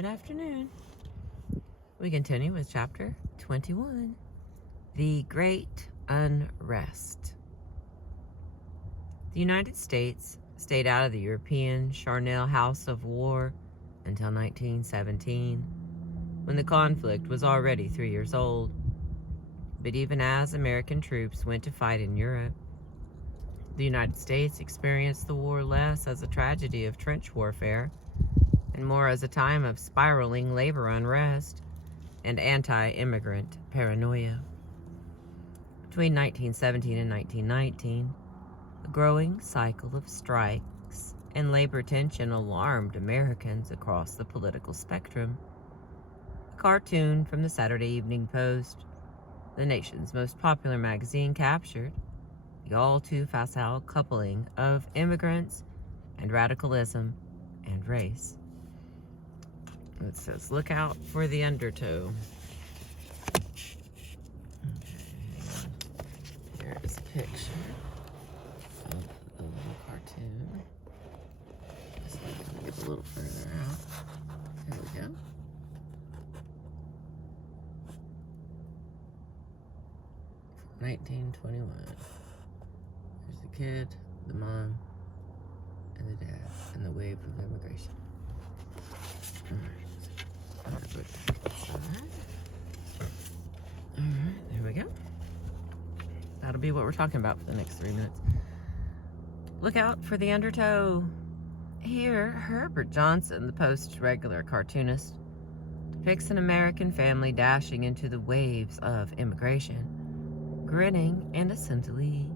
Good afternoon. We continue with chapter 21, the Great Unrest. The United States stayed out of the European charnel house of war until 1917, when the conflict was already 3 years old. But even as American troops went to fight in Europe, the United States experienced the war less as a tragedy of trench warfare and more as a time of spiraling labor unrest and anti-immigrant paranoia. Between 1917 and 1919, a growing cycle of strikes and labor tension alarmed Americans across the political spectrum. A cartoon from the Saturday Evening Post, the nation's most popular magazine, captured the all-too-facile coupling of immigrants and radicalism and race. It says, "Look out for the undertow." Okay, here is a picture of the little cartoon. Just let me get a little further out. There we go. From 1921. There's the kid, the mom, and the dad, and the wave of immigration. Alright, there we go. That'll be what we're talking about for the next 3 minutes. Look out for the undertow. Here, Herbert Johnson, the Post's regular cartoonist, depicts an American family dashing into the waves of immigration, grinning innocently.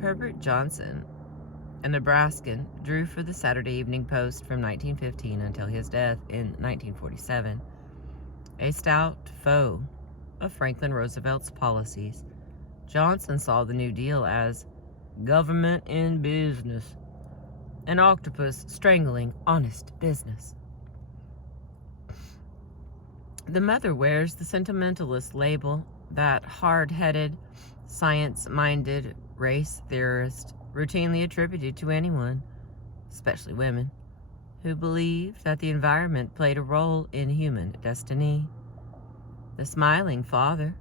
Herbert Johnson, a Nebraskan, drew for the Saturday Evening Post from 1915 until his death in 1947. A stout foe of Franklin Roosevelt's policies, Johnson saw the New Deal as government in business, an octopus strangling honest business. The mother wears the sentimentalist label that hard-headed, science-minded race theorist routinely attributed to anyone, especially women, who believed that the environment played a role in human destiny. The smiling father,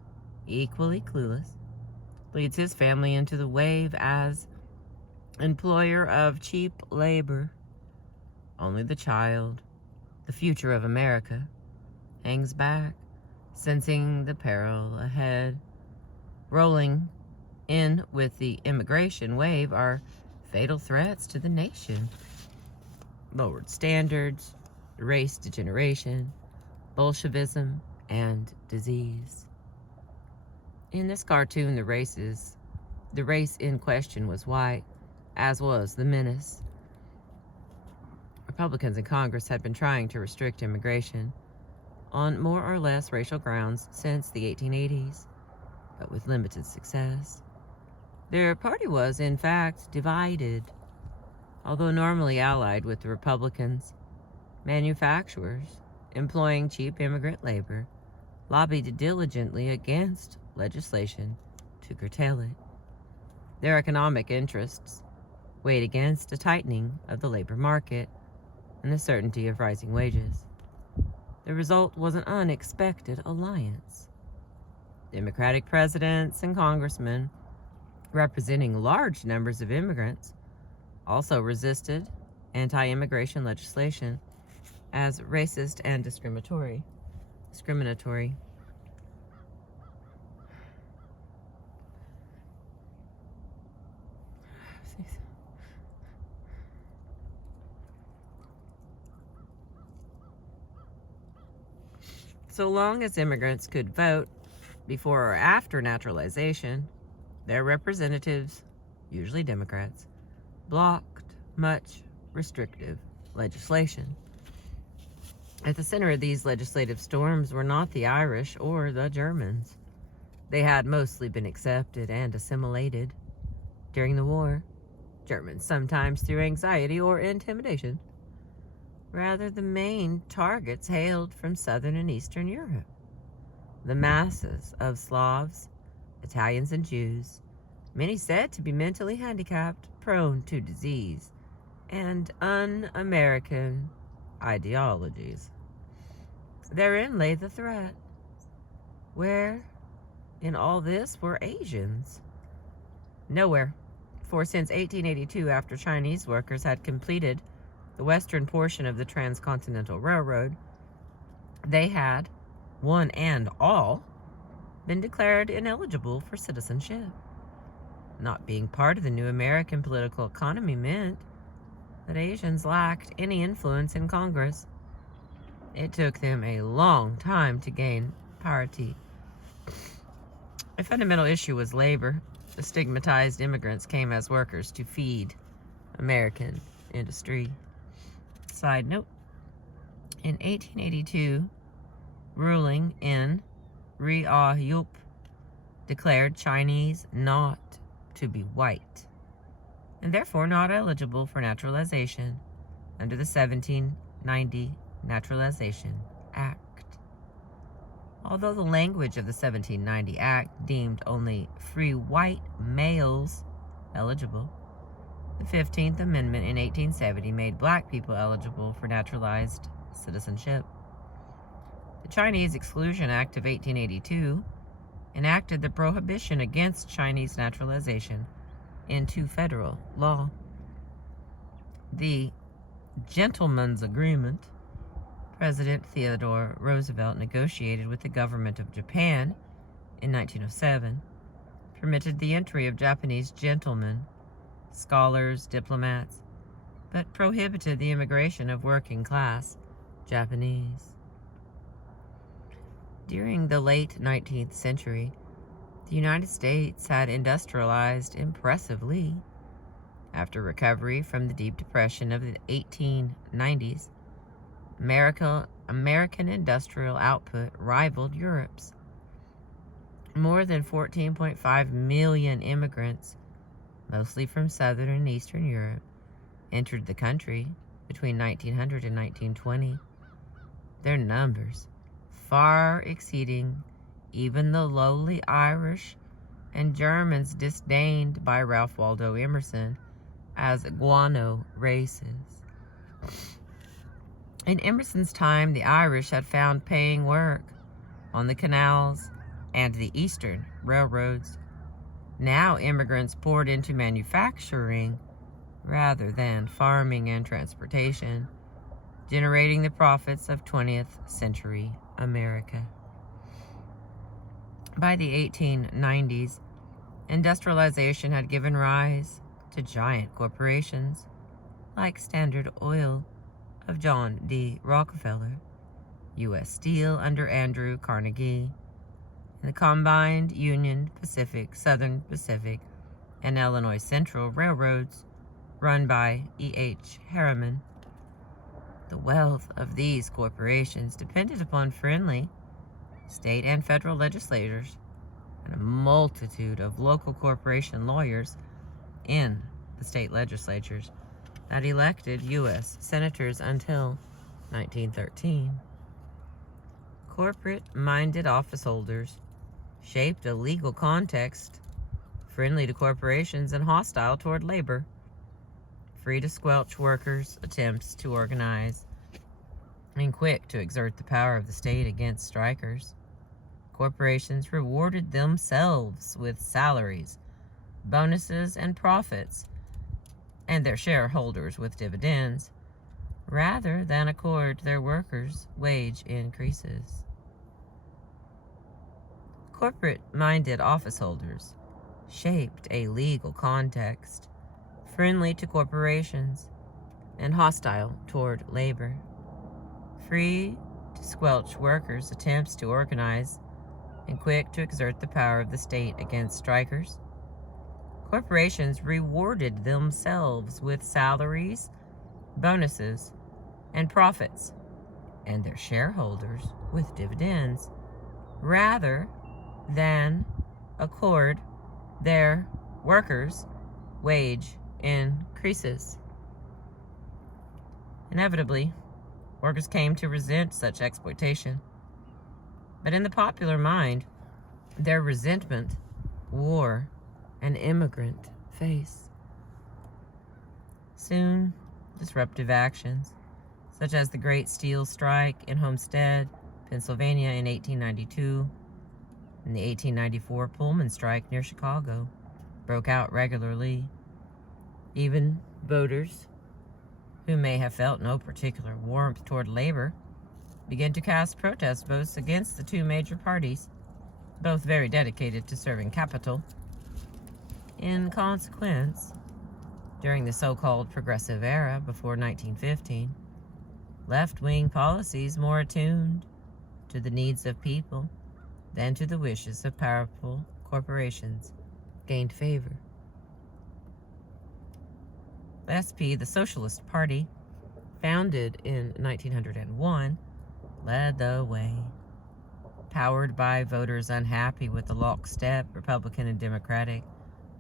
equally clueless, leads his family into the wave as employer of cheap labor. Only the child, the future of America, hangs back, sensing the peril ahead. Rolling in with the immigration wave are fatal threats to the nation. Lowered standards, race degeneration, Bolshevism, and disease. In this cartoon, the race in question was white, as was the menace. Republicans in Congress had been trying to restrict immigration on more or less racial grounds since the 1880s, but with limited success. Their party was, in fact, divided. Although normally allied with the Republicans, manufacturers, employing cheap immigrant labor, lobbied diligently against legislation to curtail it. Their economic interests weighed against a tightening of the labor market and the certainty of rising wages. The result was an unexpected alliance. Democratic presidents and congressmen, representing large numbers of immigrants, also resisted anti-immigration legislation as racist and discriminatory. So long as immigrants could vote before or after naturalization, their representatives, usually Democrats, blocked much restrictive legislation. At the center of these legislative storms were not the Irish or the Germans. They had mostly been accepted and assimilated during the war, Germans sometimes through anxiety or intimidation. Rather, the main targets hailed from Southern and Eastern Europe. The masses of Slavs, Italians, and Jews, many said to be mentally handicapped, prone to disease, and un-American ideologies. Therein lay the threat. Where in all this were Asians? Nowhere, for since 1882, after Chinese workers had completed the western portion of the Transcontinental Railroad, they had, one and all, been declared ineligible for citizenship. Not being part of the new American political economy meant that Asians lacked any influence in Congress. It took them a long time to gain parity. A fundamental issue was labor. The stigmatized immigrants came as workers to feed American industry. Side note, in 1882, ruling in Ryup declared Chinese not to be white, and therefore not eligible for naturalization under the 1790 Naturalization Act. Although the language of the 1790 Act deemed only free white males eligible, the 15th Amendment in 1870 made black people eligible for naturalized citizenship. The Chinese Exclusion Act of 1882 enacted the prohibition against Chinese naturalization into federal law. The Gentleman's Agreement President Theodore Roosevelt negotiated with the government of Japan in 1907 permitted the entry of Japanese gentlemen, scholars, diplomats, but prohibited the immigration of working-class Japanese. During the late 19th century, the United States had industrialized impressively. After recovery from the Deep Depression of the 1890s, American industrial output rivaled Europe's. More than 14.5 million immigrants, mostly from Southern and Eastern Europe, entered the country between 1900 and 1920, their numbers far exceeding even the lowly Irish and Germans disdained by Ralph Waldo Emerson as guano races. In Emerson's time, the Irish had found paying work on the canals and the eastern railroads. Now immigrants poured into manufacturing rather than farming and transportation, generating the profits of 20th century America. By the 1890s, industrialization had given rise to giant corporations like Standard Oil of John D. Rockefeller, U.S. Steel under Andrew Carnegie, and the combined Union Pacific, Southern Pacific, and Illinois Central railroads run by E.H. Harriman. The wealth of these corporations depended upon friendly state and federal legislators and a multitude of local corporation lawyers in the state legislatures that elected U.S. senators until 1913. Corporate-minded office holders shaped a legal context friendly to corporations and hostile toward labor, free to squelch workers' attempts to organize, and quick to exert the power of the state against strikers. Corporations rewarded themselves with salaries, bonuses, and profits, and their shareholders with dividends, rather than accord their workers wage increases. Corporate-minded office holders shaped a legal context friendly to corporations and hostile toward labor, free to squelch workers' attempts to organize, and quick to exert the power of the state against strikers. Corporations rewarded themselves with salaries, bonuses, and profits, and their shareholders with dividends, rather than accord their workers wage increases. Inevitably, workers came to resent such exploitation, but in the popular mind, their resentment wore an immigrant face. Soon, disruptive actions, such as the Great Steel Strike in Homestead, Pennsylvania in 1892, and the 1894 Pullman Strike near Chicago broke out regularly. Even voters who may have felt no particular warmth toward labor began to cast protest votes against the two major parties, both very dedicated to serving capital. In consequence, during the so-called progressive era before 1915, left-wing policies more attuned to the needs of people than to the wishes of powerful corporations gained favor. SP, the Socialist Party, founded in 1901, led the way. Powered by voters unhappy with the lockstep Republican and Democratic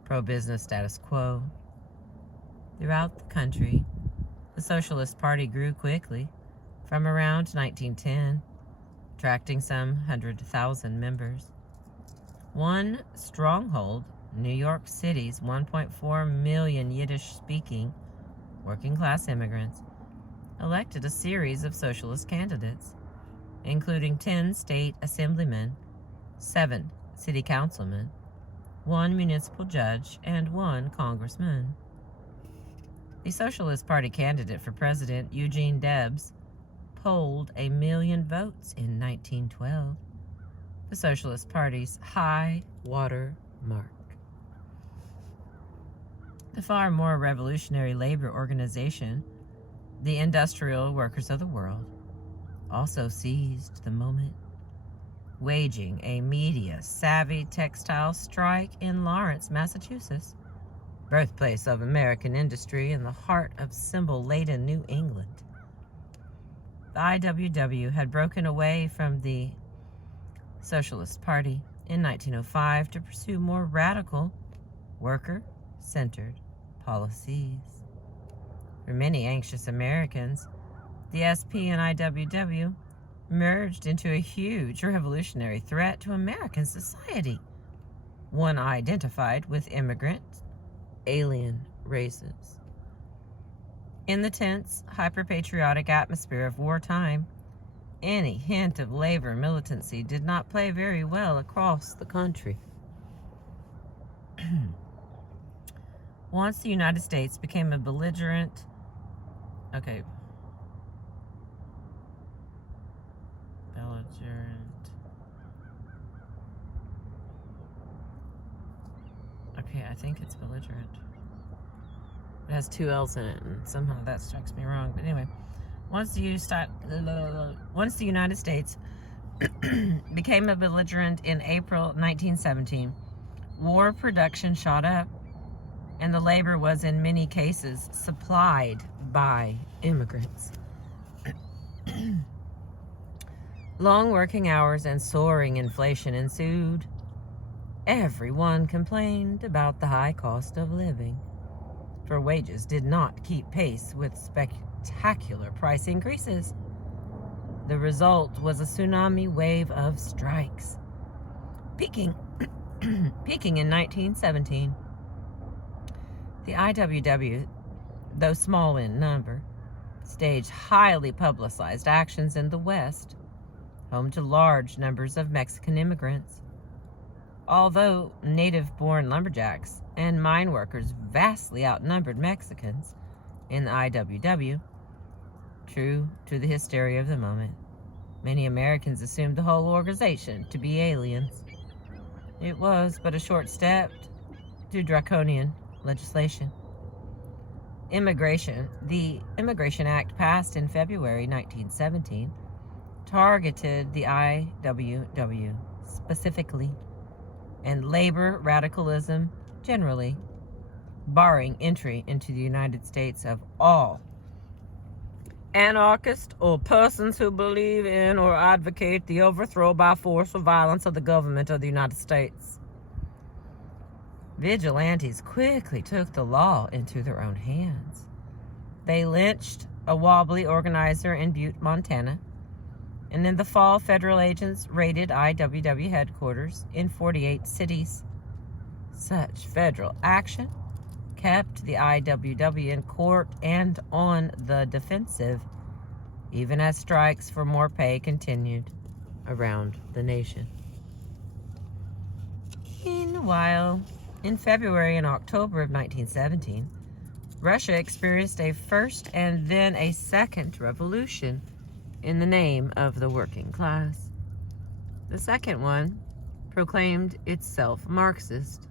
pro-business status quo. Throughout the country, the Socialist Party grew quickly from around 1910, attracting some 100,000 members. One stronghold, New York City's 1.4 million Yiddish-speaking working-class immigrants, elected a series of socialist candidates, including 10 state assemblymen, 7 city councilmen, 1 municipal judge, and 1 congressman. The Socialist Party candidate for president, Eugene Debs, polled 1 million votes in 1912, the Socialist Party's high water mark. The far more revolutionary labor organization, the Industrial Workers of the World, also seized the moment, waging a media-savvy textile strike in Lawrence, Massachusetts, birthplace of American industry in the heart of symbol-laden New England. The IWW had broken away from the Socialist Party in 1905 to pursue more radical, worker-centered policies. For many anxious Americans, the SP and IWW merged into a huge revolutionary threat to American society, one identified with immigrant, alien races. In the tense, hyper-patriotic atmosphere of wartime, any hint of labor militancy did not play very well across the country. Once the United States became a belligerent, I think it's belligerent. It has 2 L's in it, and somehow that strikes me wrong. But anyway, once the United States became a belligerent in April 1917, war production shot up, and the labor was in many cases supplied by immigrants. Long working hours and soaring inflation ensued. Everyone complained about the high cost of living, for wages did not keep pace with spectacular price increases. The result was a tsunami wave of strikes, peaking in 1917. The IWW, though small in number, staged highly publicized actions in the West, home to large numbers of Mexican immigrants. Although native-born lumberjacks and mine workers vastly outnumbered Mexicans in the IWW, true to the hysteria of the moment, many Americans assumed the whole organization to be aliens. It was but a short step to draconian legislation. The Immigration Act passed in February 1917 targeted the IWW specifically, and labor radicalism generally, barring entry into the United States of all anarchists or persons who believe in or advocate the overthrow by force or violence of the government of the United States. Vigilantes quickly took the law into their own hands. They lynched a wobbly organizer in Butte, Montana, and in the fall, federal agents raided IWW headquarters in 48 cities. Such federal action kept the IWW in court and on the defensive even as strikes for more pay continued around the nation. Meanwhile, in February and October of 1917, Russia experienced a first and then a second revolution in the name of the working class. The second one proclaimed itself Marxist,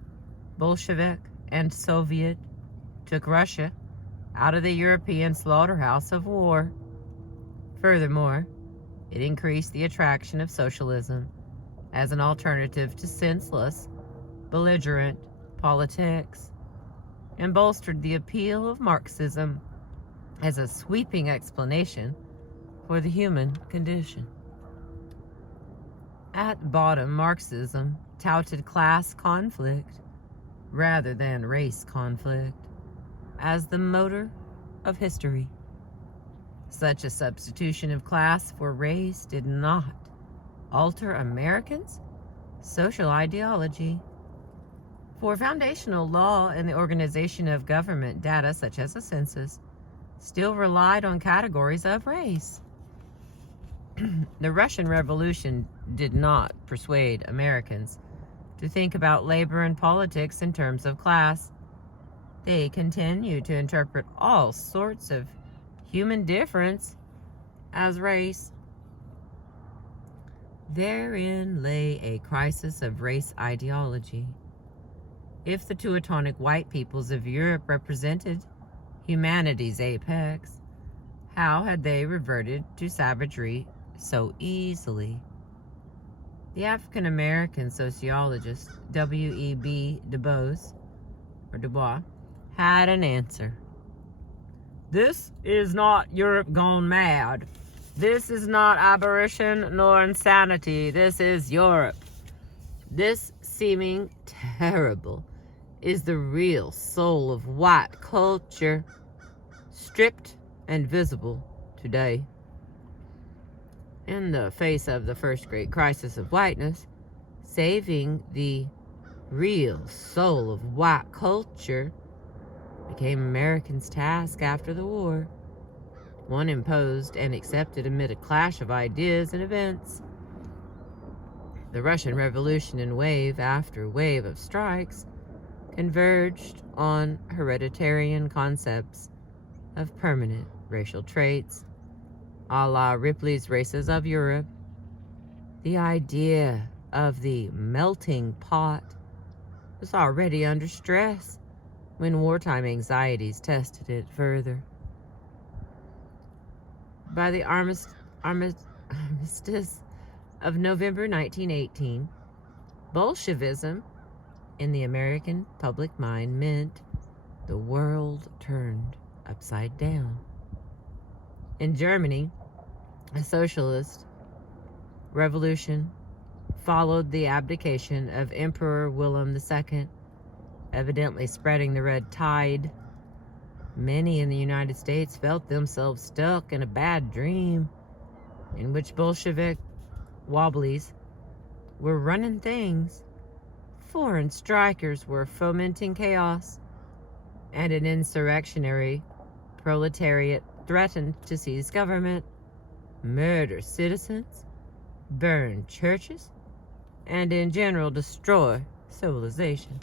Bolshevik, and Soviet, took Russia out of the European slaughterhouse of war. Furthermore, it increased the attraction of socialism as an alternative to senseless, belligerent politics, and bolstered the appeal of Marxism as a sweeping explanation for the human condition. At bottom, Marxism touted class conflict rather than race conflict as the motor of history. Such a substitution of class for race did not alter Americans' social ideology. For foundational law and the organization of government data, such as a census, still relied on categories of race. The Russian Revolution did not persuade Americans to think about labor and politics in terms of class. They continued to interpret all sorts of human difference as race. Therein lay a crisis of race ideology. If the Teutonic white peoples of Europe represented humanity's apex, how had they reverted to savagery so easily? The African-American sociologist W.E.B. Du Bois had an answer. This is not Europe gone mad. This is not aberration nor insanity. This is Europe. This seeming terrible is the real soul of white culture, stripped and visible today. In the face of the first great crisis of whiteness, saving the real soul of white culture became Americans' task after the war, one imposed and accepted amid a clash of ideas and events. The Russian Revolution, in wave after wave of strikes, converged on hereditarian concepts of permanent racial traits, a la Ripley's Races of Europe. The idea of the melting pot was already under stress when wartime anxieties tested it further. By the armistice of November 1918, Bolshevism in the American public mind meant the world turned upside down. In Germany, a socialist revolution followed the abdication of Emperor William II, evidently spreading the red tide. Many in the United States felt themselves stuck in a bad dream in which Bolshevik wobblies were running things, foreign strikers were fomenting chaos, and an insurrectionary proletariat threatened to seize government, murder citizens, burn churches, and in general destroy civilization.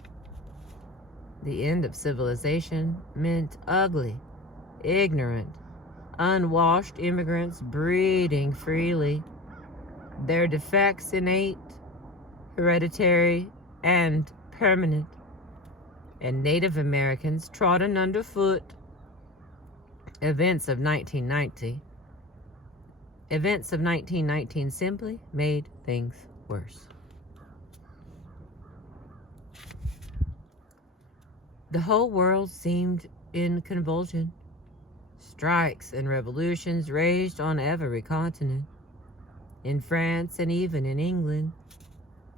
The end of civilization meant ugly, ignorant, unwashed immigrants breeding freely, their defects innate, hereditary, and permanent, and Native Americans trodden underfoot. Events of 1919 simply made things worse. The whole world seemed in convulsion. Strikes and revolutions raged on every continent. In France and even in England.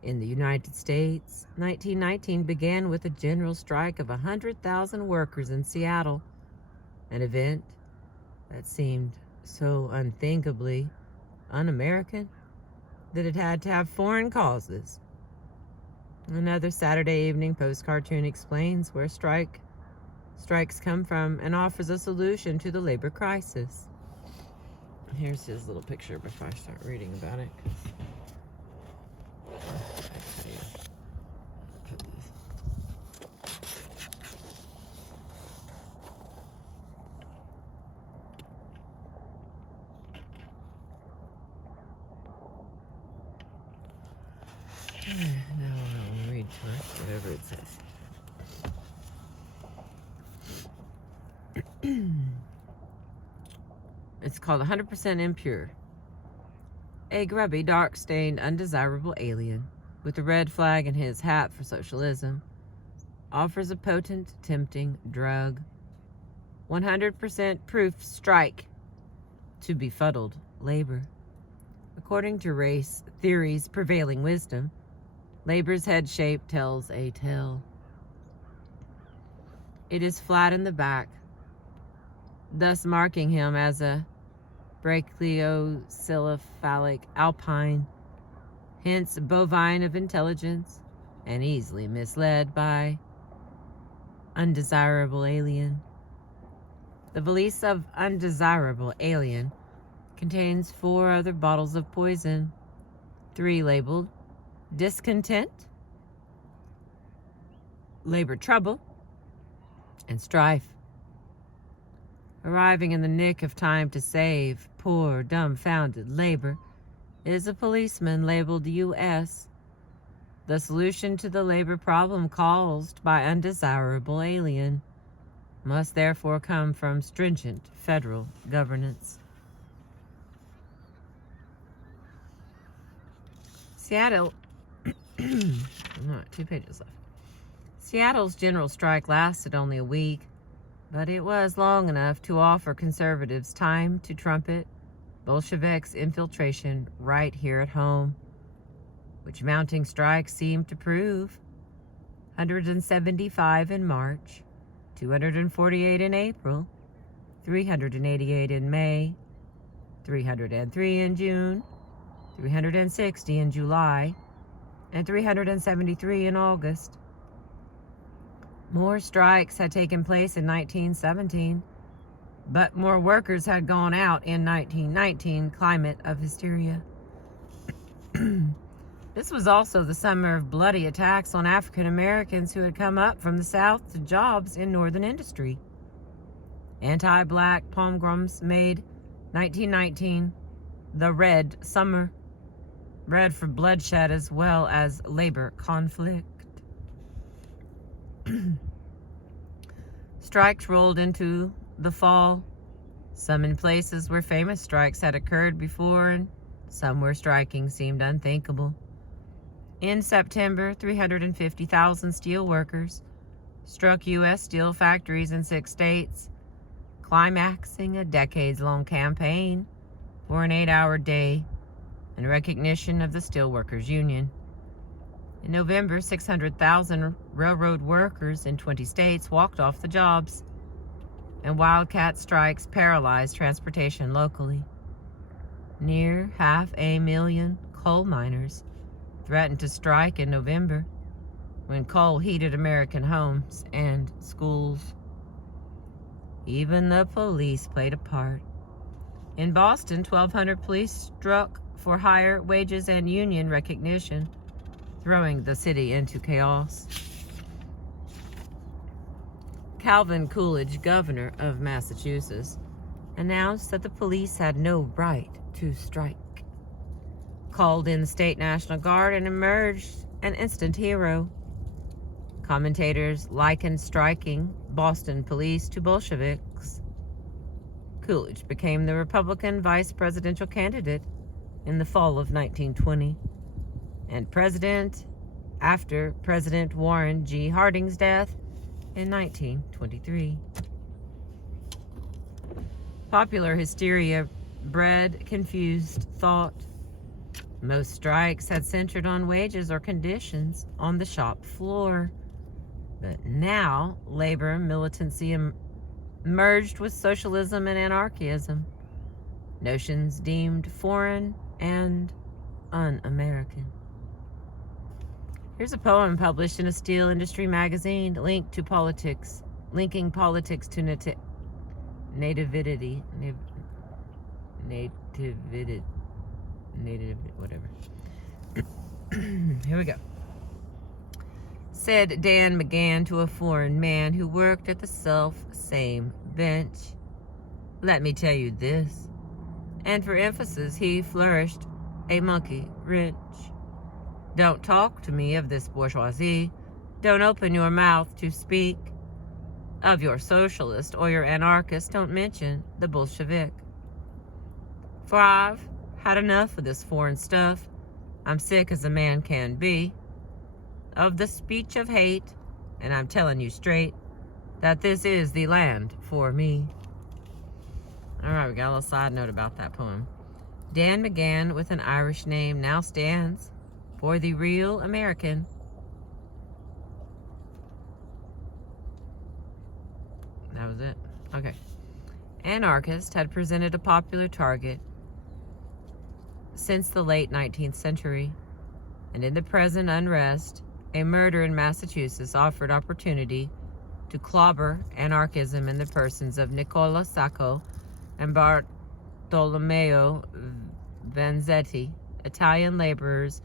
In the United States, 1919 began with a general strike of 100,000 workers in Seattle, an event that seemed so unthinkably un-American that it had to have foreign causes. Another Saturday Evening Post cartoon explains where strikes come from and offers a solution to the labor crisis. Here's his little picture before I start reading about it. Now I'll read first, whatever it says. It's called 100% Impure. A grubby, dark-stained, undesirable alien with a red flag in his hat for socialism offers a potent, tempting drug. 100% proof strike to befuddled labor. According to race theory's prevailing wisdom, labor's head shape tells a tale. It is flat in the back, thus marking him as a brachiocephalic alpine, hence bovine of intelligence, and easily misled by undesirable alien. The valise of undesirable alien contains 4 other bottles of poison, 3 labeled discontent, labor trouble, and strife. Arriving in the nick of time to save poor, dumbfounded labor is a policeman labeled U.S. The solution to the labor problem caused by undesirable alien must therefore come from stringent federal governance. Seattle, 2 pages left. Seattle's general strike lasted only a week, but it was long enough to offer conservatives time to trumpet Bolsheviks' infiltration right here at home, which mounting strikes seemed to prove. 175 in March, 248 in April, 388 in May, 303 in June, 360 in July, and 373 in August. More strikes had taken place in 1917, but more workers had gone out in 1919, climate of hysteria. This was also the summer of bloody attacks on African Americans who had come up from the South to jobs in northern industry. Anti-black pogroms made 1919 the Red Summer, red for bloodshed as well as labor conflict. Strikes rolled into the fall, some in places where famous strikes had occurred before, and some where striking seemed unthinkable. In September, 350,000 steel workers struck U.S. steel factories in 6 states, climaxing a decades-long campaign for an 8-hour day in recognition of the Steelworkers Union. In November, 600,000 railroad workers in 20 states walked off the jobs, and wildcat strikes paralyzed transportation locally. Near 500,000 coal miners threatened to strike in November when coal heated American homes and schools. Even the police played a part. In Boston, 1,200 police struck for higher wages and union recognition, throwing the city into chaos. Calvin Coolidge, governor of Massachusetts, announced that the police had no right to strike, called in the state National Guard, and emerged an instant hero. Commentators likened striking Boston police to Bolsheviks. Coolidge became the Republican vice presidential candidate in the fall of 1920, and president after President Warren G. Harding's death in 1923. Popular hysteria bred confused thought. Most strikes had centered on wages or conditions on the shop floor. But now, labor militancy merged with socialism and anarchism, notions deemed foreign and un-American. Here's a poem published in a steel industry magazine linking politics to nativity. whatever. Here we go. Said Dan McGann to a foreign man who worked at the self-same bench. Let me tell you this. And for emphasis, he flourished a monkey wrench. Don't talk to me of this bourgeoisie. Don't open your mouth to speak of your socialist or your anarchist. Don't mention the Bolshevik. For I've had enough of this foreign stuff. I'm sick as a man can be of the speech of hate, and I'm telling you straight that this is the land for me. All right, we got a little side note about that poem. Dan McGann, with an Irish name, now stands for the real American. That was it. Okay. Anarchist had presented a popular target since the late 19th century, and in the present unrest, a murder in Massachusetts offered opportunity to clobber anarchism in the persons of Nicola Sacco and Bartolomeo Vanzetti, Italian laborers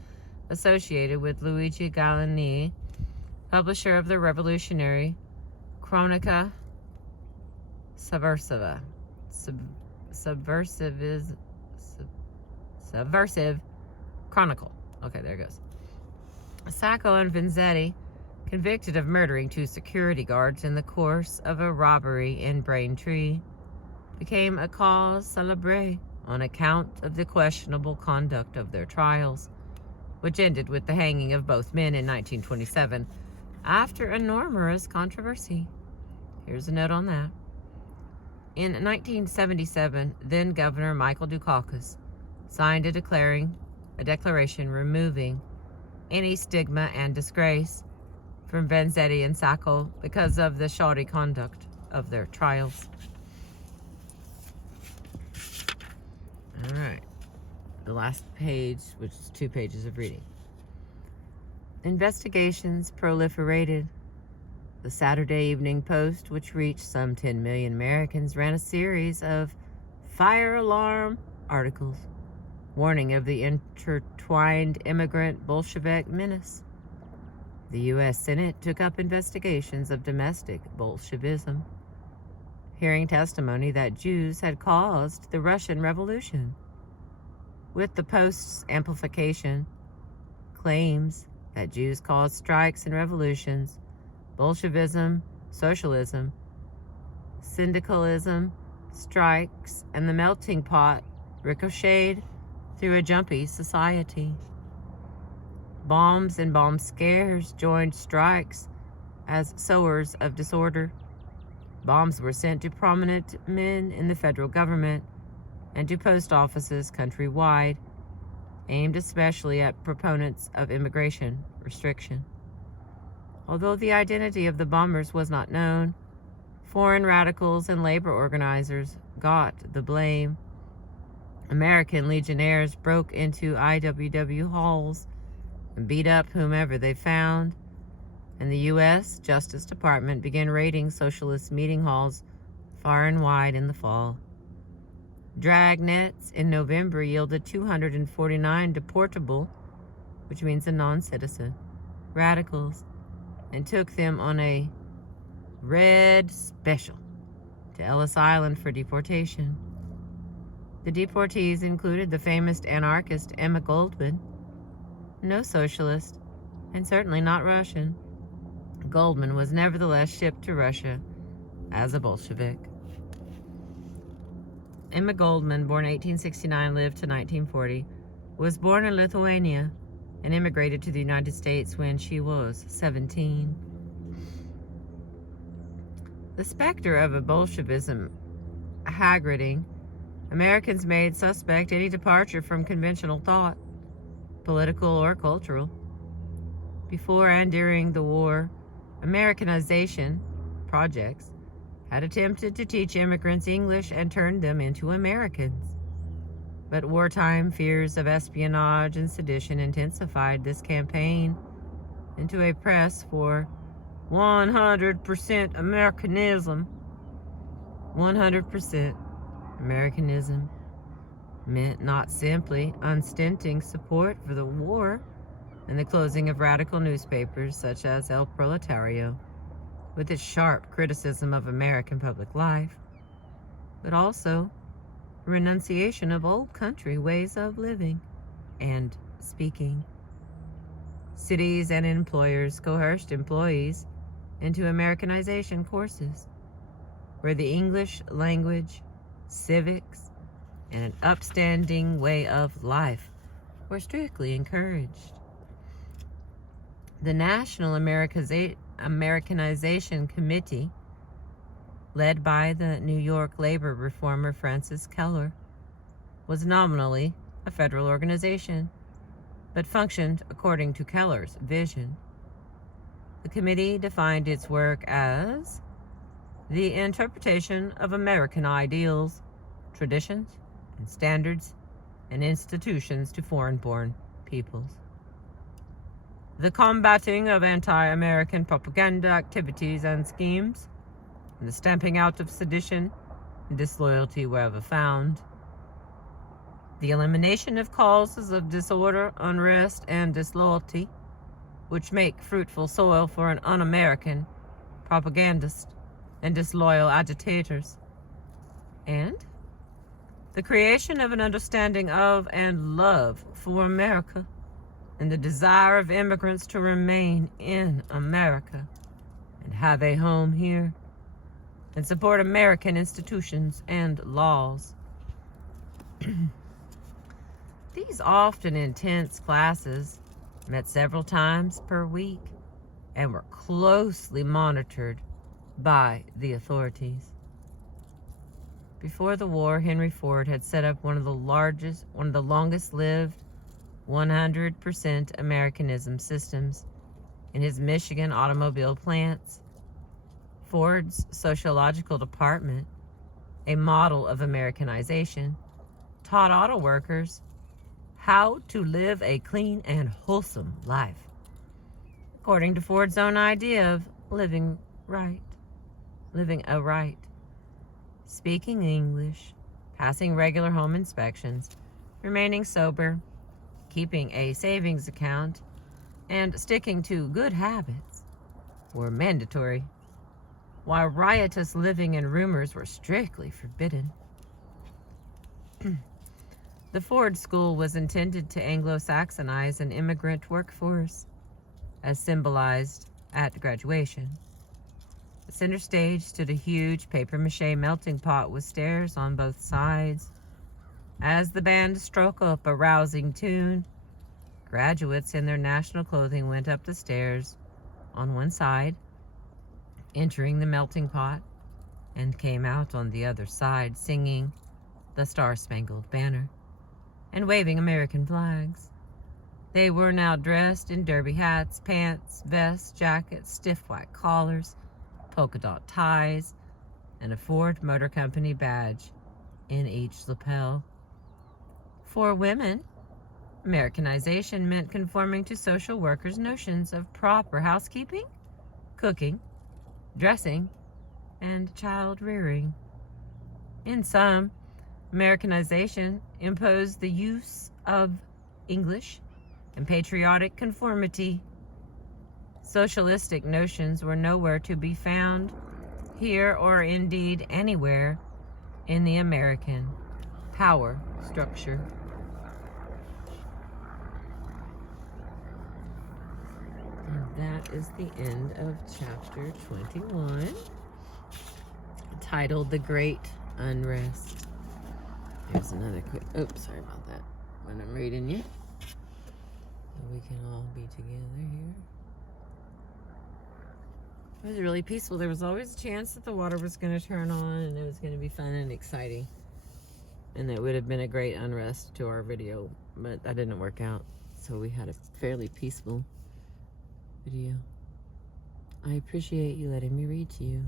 associated with Luigi Galliani, publisher of the revolutionary Chronica Subversive Chronicle. Okay, there it goes. Sacco and Vanzetti, convicted of murdering 2 security guards in the course of a robbery in Braintree, became a cause célèbre on account of the questionable conduct of their trials, which ended with the hanging of both men in 1927 after enormous controversy. Here's a note on that. In 1977, then Governor Michael Dukakis signed a declaration removing any stigma and disgrace from Vanzetti and Sacco because of the shoddy conduct of their trials. All right, the last page, which is 2 pages of reading. Investigations proliferated. The Saturday Evening Post, which reached some 10 million Americans, ran a series of fire alarm articles warning of the intertwined immigrant Bolshevik menace. The U.S. Senate took up investigations of domestic Bolshevism, hearing testimony that Jews had caused the Russian Revolution. With the Post's amplification, claims that Jews caused strikes and revolutions, Bolshevism, socialism, syndicalism, strikes, and the melting pot ricocheted through a jumpy society. Bombs and bomb scares joined strikes as sowers of disorder. Bombs were sent to prominent men in the federal government and to post offices countrywide, aimed especially at proponents of immigration restriction. Although the identity of the bombers was not known, foreign radicals and labor organizers got the blame. American legionnaires broke into IWW halls and beat up whomever they found, and the U.S. Justice Department began raiding socialist meeting halls far and wide in the fall. Dragnets in November yielded 249 deportable, which means a non-citizen, radicals, and took them on a red special to Ellis Island for deportation. The deportees included the famous anarchist Emma Goldman, no socialist, and certainly not Russian. Goldman was nevertheless shipped to Russia as a Bolshevik. Emma Goldman, born 1869, lived to 1940, was born in Lithuania and immigrated to the United States when she was 17. The specter of a Bolshevism haggarding Americans made suspect any departure from conventional thought, political or cultural. Before and during the war, Americanization projects had attempted to teach immigrants English and turned them into Americans. But wartime fears of espionage and sedition intensified this campaign into a press for 100% Americanism. 100% Americanism. meant not simply unstinting support for the war and the closing of radical newspapers such as El Proletario, with its sharp criticism of American public life, but also renunciation of old country ways of living and speaking. Cities and employers coerced employees into Americanization courses, where the English language, civics, and an upstanding way of life were strictly encouraged. The National Americanization Committee, led by the New York labor reformer Francis Keller, was nominally a federal organization, but functioned according to Keller's vision. The committee defined its work as the interpretation of American ideals, traditions, and standards and institutions to foreign-born peoples, the combating of anti-American propaganda activities and schemes, and the stamping out of sedition and disloyalty wherever found, the elimination of causes of disorder, unrest, and disloyalty, which make fruitful soil for an un-American propagandist and disloyal agitators, and the creation of an understanding of and love for America and the desire of immigrants to remain in America and have a home here and support American institutions and laws. These often intense classes met several times per week and were closely monitored by the authorities. Before the war, Henry Ford had set up one of the longest-lived 100% Americanism systems in his Michigan automobile plants. Ford's sociological department, a model of Americanization, taught auto workers how to live a clean and wholesome life, according to Ford's own idea of living aright, speaking English, passing regular home inspections, remaining sober, keeping a savings account, and sticking to good habits were mandatory, while riotous living and rumors were strictly forbidden. The Ford School was intended to Anglo-Saxonize an immigrant workforce, as symbolized at graduation. The center stage stood a huge papier-mâché melting pot with stairs on both sides. As the band struck up a rousing tune, graduates in their national clothing went up the stairs on one side, entering the melting pot, and came out on the other side singing the Star-Spangled Banner and waving American flags. They were now dressed in derby hats, pants, vests, jackets, stiff white collars, polka dot ties, and a Ford Motor Company badge in each lapel. For women, Americanization meant conforming to social workers' notions of proper housekeeping, cooking, dressing, and child rearing. In sum, Americanization imposed the use of English and patriotic conformity. Socialistic notions were nowhere to be found here or indeed anywhere in the American power structure. And that is the end of chapter 21, titled The Great Unrest. Here's another quick, sorry about that, when I'm reading you. So we can all be together here. It was really peaceful. There was always a chance that the water was going to turn on and it was going to be fun and exciting. And it would have been a great unrest to our video, but that didn't work out. So we had a fairly peaceful video. I appreciate you letting me read to you.